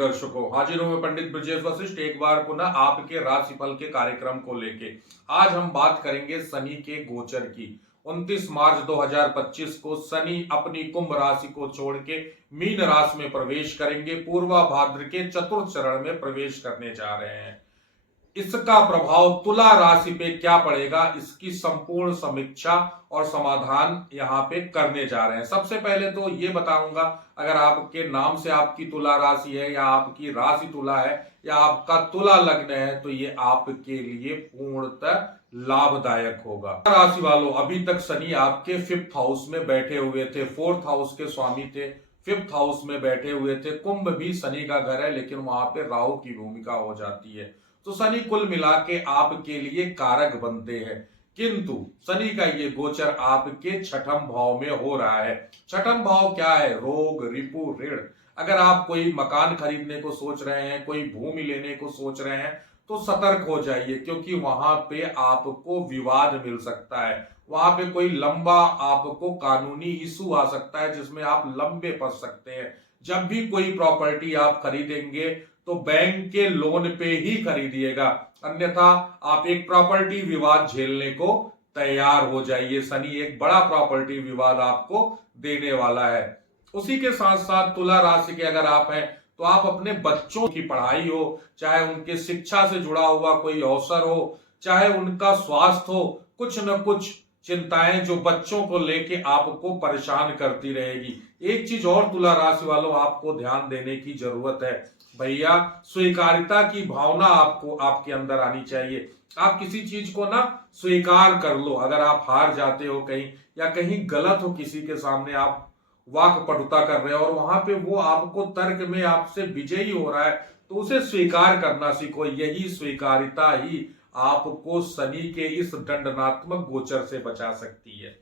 दर्शकों, हाजिर हूं मैं पंडित ब्रजेश वशिष्ठ एक बार पुनः आपके राशिफल के कार्यक्रम को लेके। आज हम बात करेंगे शनि के गोचर की। 29 मार्च 2025 को शनि अपनी कुंभ राशि को छोड़ के मीन राशि में प्रवेश करेंगे। पूर्वा भाद्र के चतुर्थ चरण में प्रवेश करने जा रहे हैं। इसका प्रभाव तुला राशि पे क्या पड़ेगा, इसकी संपूर्ण समीक्षा और समाधान यहाँ पे करने जा रहे हैं। सबसे पहले तो ये बताऊंगा, अगर आपके नाम से आपकी तुला राशि है या आपकी राशि तुला है या आपका तुला लग्न है, तो ये आपके लिए पूर्णतः लाभदायक होगा। राशि वालों, अभी तक शनि आपके 5th हाउस में बैठे हुए थे, 4th हाउस के स्वामी थे, 5th हाउस में बैठे हुए थे। कुंभ भी शनि का घर है, लेकिन वहां पे राहु की भूमिका हो जाती है। तो शनि कुल मिला के आपके लिए कारक बनते हैं, किंतु शनि का ये गोचर आपके छठम भाव में हो रहा है। छठम भाव क्या है? रोग, रिपु, ऋण। अगर आप कोई मकान खरीदने को सोच रहे हैं, कोई भूमि लेने को सोच रहे हैं, तो सतर्क हो जाइए, क्योंकि वहां पे आपको विवाद मिल सकता है। वहां पे कोई लंबा आपको कानूनी इशू आ सकता है, जिसमें आप लंबे फंस सकते हैं। जब भी कोई प्रॉपर्टी आप खरीदेंगे तो बैंक के लोन पे ही खरीदिएगा, अन्यथा आप एक प्रॉपर्टी विवाद झेलने को तैयार हो जाइए। शनि एक बड़ा प्रॉपर्टी विवाद आपको देने वाला है। उसी के साथ साथ तुला राशि के अगर आप हैं, तो आप अपने बच्चों की पढ़ाई हो, चाहे उनके शिक्षा से जुड़ा हुआ कोई अवसर हो, चाहे उनका स्वास्थ्य हो, कुछ न कुछ चिंताएं जो बच्चों को लेके आपको परेशान करती रहेगी। एक चीज और तुला राशि वालों आपको ध्यान देने की जरूरत है भैया, स्वीकारिता की भावना आपको आपके अंदर आनी चाहिए। आप किसी चीज को ना स्वीकार कर लो। अगर आप हार जाते हो कहीं या कहीं गलत हो, किसी के सामने आप वाकपटुता कर रहे हो और वहां पे वो आपको तर्क में आपसे विजयी हो रहा है, तो उसे स्वीकार करना सीखो। यही स्वीकारिता ही आपको शनि के इस दंडनात्मक गोचर से बचा सकती है।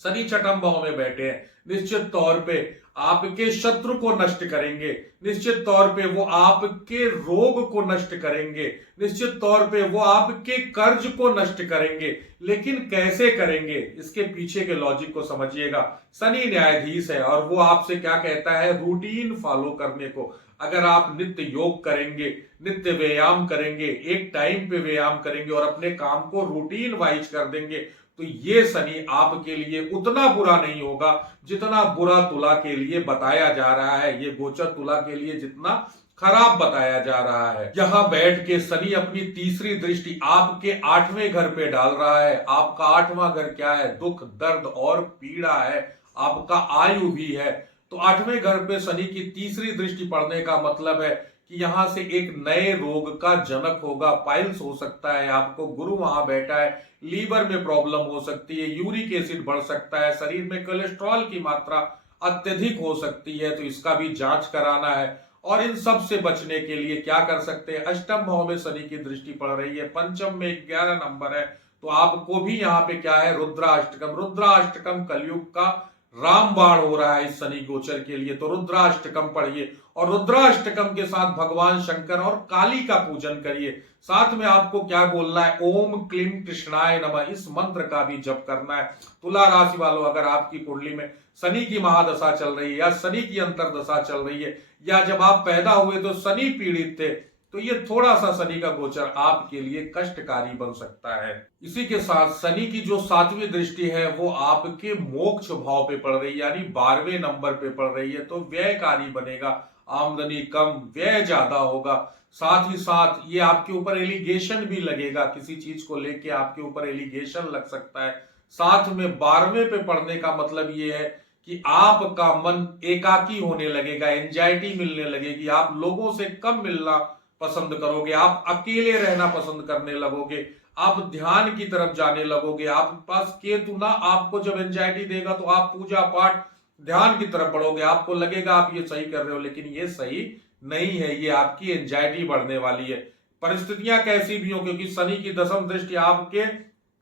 शनि छठम भाव में बैठे हैं, निश्चित तौर पे आपके शत्रु को नष्ट करेंगे, निश्चित तौर पे वो आपके रोग को नष्ट करेंगे, निश्चित तौर पे वो आपके कर्ज को नष्ट करेंगे। लेकिन कैसे करेंगे, इसके पीछे के लॉजिक को समझिएगा। शनि न्यायाधीश है और वो आपसे क्या कहता है? रूटीन फॉलो करने को। अगर आप नित्य योग करेंगे, नित्य व्यायाम करेंगे, एक टाइम पे व्यायाम करेंगे और अपने काम को रूटीन वाइज कर देंगे, तो ये शनि आपके लिए उतना बुरा नहीं होगा जितना बुरा तुला के लिए बताया जा रहा है। ये गोचर तुला के लिए जितना खराब बताया जा रहा है। यहां बैठ के शनि अपनी तीसरी दृष्टि आपके 8वें घर पे डाल रहा है। आपका 8वां घर क्या है? दुख, दर्द और पीड़ा है। आपका आयु भी है। तो 8वें घर पे शनि की तीसरी दृष्टि पड़ने का मतलब है कि यहां से एक नए रोग का जनक होगा। पाइल्स हो सकता है आपको, गुरु वहां बैठा है, लीवर में प्रॉब्लम हो सकती है, यूरिक एसिड बढ़ सकता है, शरीर में कोलेस्ट्रॉल की मात्रा अत्यधिक हो सकती है, तो इसका भी जांच कराना है। और इन सब से बचने के लिए क्या कर सकते हैं? अष्टम भाव में शनि की दृष्टि पड़ रही है, पंचम में 11 नंबर है, तो आपको भी यहाँ पे क्या है? रुद्राष्टकम। रुद्राष्टकम कलयुग का रामबाण हो रहा है इस शनि गोचर के लिए, तो रुद्राष्टकम पढ़िए और रुद्राष्टकम के साथ भगवान शंकर और काली का पूजन करिए। साथ में आपको क्या बोलना है? ओम क्लीम कृष्णाय नमः, इस मंत्र का भी जप करना है। तुला राशि वालों, अगर आपकी कुंडली में शनि की महादशा चल रही है या शनि की अंतरदशा चल रही है, या जब आप पैदा हुए तो शनि पीड़ित थे, तो ये थोड़ा सा शनि का गोचर आपके लिए कष्टकारी बन सकता है। इसी के साथ शनि की जो 7वीं दृष्टि है वो आपके मोक्ष भाव पे पड़ रही है, यानी 12वें नंबर पे पड़ रही है, तो व्ययकारी बनेगा। आमदनी कम, व्यय ज्यादा होगा। साथ ही साथ ये आपके ऊपर एलिगेशन भी लगेगा, किसी चीज को लेके आपके ऊपर एलिगेशन लग सकता है। साथ में 12वें पे पड़ने का मतलब ये है कि आपका मन एकाकी होने लगेगा, एंजाइटी मिलने लगेगी, आप लोगों से कम मिलना पसंद करोगे, आप अकेले रहना पसंद करने लगोगे, आप ध्यान की तरफ जाने लगोगे। आपके पास केतु ना आपको जब एंजाइटी देगा तो आप पूजा पाठ ध्यान की तरफ बढ़ोगे। आपको लगेगा आप ये सही कर रहे हो, लेकिन ये सही नहीं है, ये आपकी एंजाइटी बढ़ने वाली है। परिस्थितियां कैसी भी हो, क्योंकि शनि की 10वीं दृष्टि आपके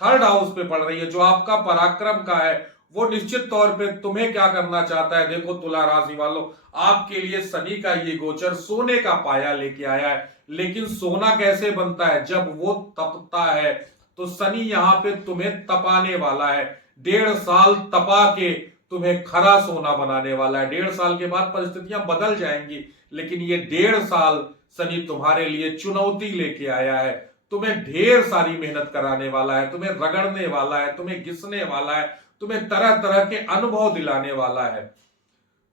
3rd हाउस पे पड़ रही है, जो आपका पराक्रम का है, वो निश्चित तौर पे तुम्हें क्या करना चाहता है? देखो तुला राशि वालों, आपके लिए शनि का ये गोचर सोने का पाया लेके आया है। लेकिन सोना कैसे बनता है? जब वो तपता है। तो शनि यहाँ पे तुम्हें तपाने वाला है। 1.5 साल तपा के तुम्हें खरा सोना बनाने वाला है। 1.5 साल के बाद परिस्थितियां बदल जाएंगी, लेकिन ये 1.5 साल शनि तुम्हारे लिए चुनौती लेके आया है। तुम्हें ढेर सारी मेहनत कराने वाला है, तुम्हें रगड़ने वाला है, तुम्हें घिसने वाला है, तुम्हें तरह तरह के अनुभव दिलाने वाला है।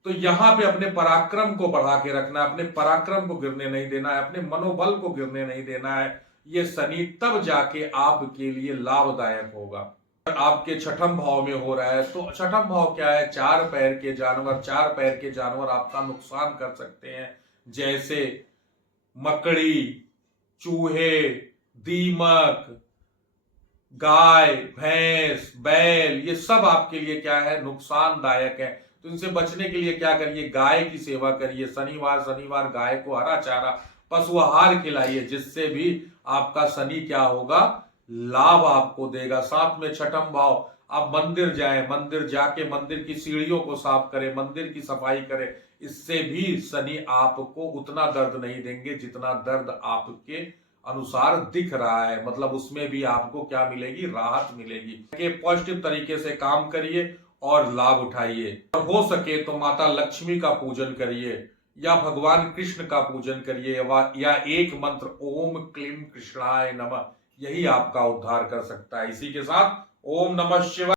तो यहां पे अपने पराक्रम को बढ़ा के रखना है, अपने पराक्रम को गिरने नहीं देना है, अपने मनोबल को गिरने नहीं देना है। ये शनि तब जाके आपके लिए लाभदायक होगा। आपके छठम भाव में हो रहा है, तो छठम भाव क्या है? 4 पैर के जानवर। 4 पैर के जानवर आपका नुकसान कर सकते हैं, जैसे मकड़ी, चूहे, दीमक, गाय, भैंस, बैल, ये सब आपके लिए क्या है? नुकसानदायक है। तो इनसे बचने के लिए क्या करिए? गाय की सेवा करिए। शनिवार शनिवार गाय को हरा चारा, पशु आहार खिलाइए, जिससे भी आपका शनि क्या होगा? लाभ आपको देगा। साथ में छठम भाव, आप मंदिर जाएं, मंदिर जाके मंदिर की सीढ़ियों को साफ करें, मंदिर की सफाई करें। इससे भी शनि आपको उतना दर्द नहीं देंगे जितना दर्द आपके अनुसार दिख रहा है। मतलब उसमें भी आपको क्या मिलेगी? राहत मिलेगी। कि पॉजिटिव तरीके से काम करिए और लाभ उठाइए। और हो सके तो माता लक्ष्मी का पूजन करिए, या भगवान कृष्ण का पूजन करिए, या एक मंत्र ओम क्लीम कृष्णाय नमः, यही आपका उद्धार कर सकता है। इसी के साथ ओम नमः शिवाय।